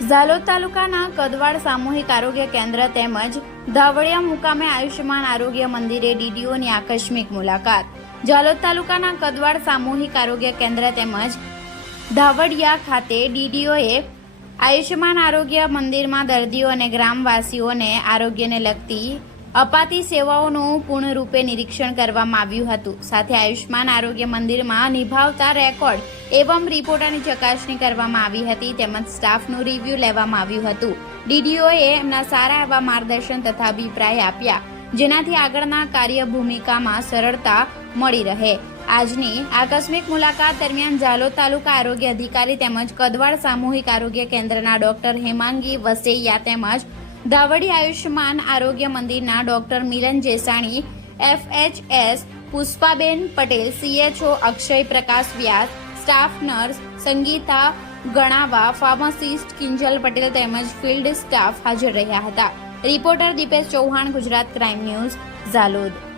ઝાલોદ તાલુકાના કદવાડ સામૂહિક આરોગ્ય કેન્દ્ર તેમજ ધાવડિયા મુકામે આયુષ્યમાન આરોગ્ય મંદિરે ડીડીઓની આકસ્મિક મુલાકાત. ઝાલોદ તાલુકાના કદવાડ સામૂહિક આરોગ્ય કેન્દ્ર તેમજ ધાવડિયા ખાતે ડીડીઓએ આયુષ્યમાન આરોગ્ય મંદિરમાં દર્દીઓ અને ગ્રામવાસીઓને આરોગ્યને લગતી અપાતી સેવાઓનું પૂર્ણરૂપે નિરીક્ષણ કરવામાં આવ્યું હતું. સાથે આયુષ્માન આરોગ્ય મંદિરમાં નિભાવતા રેકોર્ડ એવમ રિપોર્ટની ચકાસણી કરવામાં આવી હતી. તેમજ સ્ટાફનું રિવ્યુ લેવામાં આવ્યું હતું. ડીડીઓએ એમના સારા એવા માર્ગદર્શન તથા અભિપ્રાય આપ્યા, જેનાથી આગળના કાર્ય ભૂમિકામાં સરળતા મળી રહે. આજની આકસ્મિક મુલાકાત દરમિયાન ઝાલોદ તાલુકા આરોગ્ય અધિકારી તેમજ કદવાડ સામૂહિક આરોગ્ય કેન્દ્રના ડોક્ટર હેમાંગી વસૈયા તેમજ ધાવડી આયુષ્યમાન આરોગ્ય મંદિરના doctor Milan Jesani, FHS Pushpaben Patel, CHO Akshay Prakash Vyas, staff nurse Sangita Ganava, pharmacist Kinjal Patel તેમજ ફિલ્ડ સ્ટાફ હાજર રહ્યા હતા. Reporter Dipesh Chauhan, Gujarat crime news, Jhalod.